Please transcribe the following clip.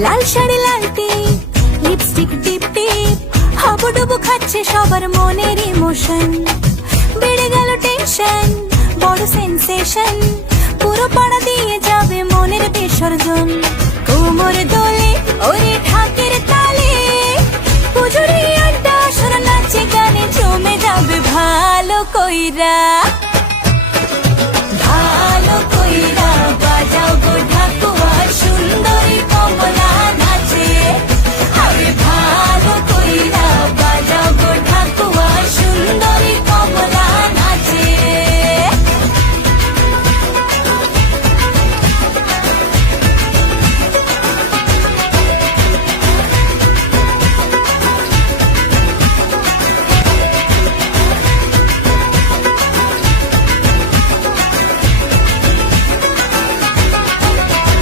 লাল শাড়ি লাল টিপ, lipstick টিপ টিপ, হাবুডুবু খাচ্ছে সবার মনের ইমোশন। বেড়ে গেল টেনশন, বড় সেন্সেশন, পুরো পাড়া দিয়ে যাবে মনের বিসর্জন। কোমর দোলে ওরে ঢাকের তালে, পুজোরে আড্ডা আসর নাচে গানে জমে যাবে ভালো কইরা।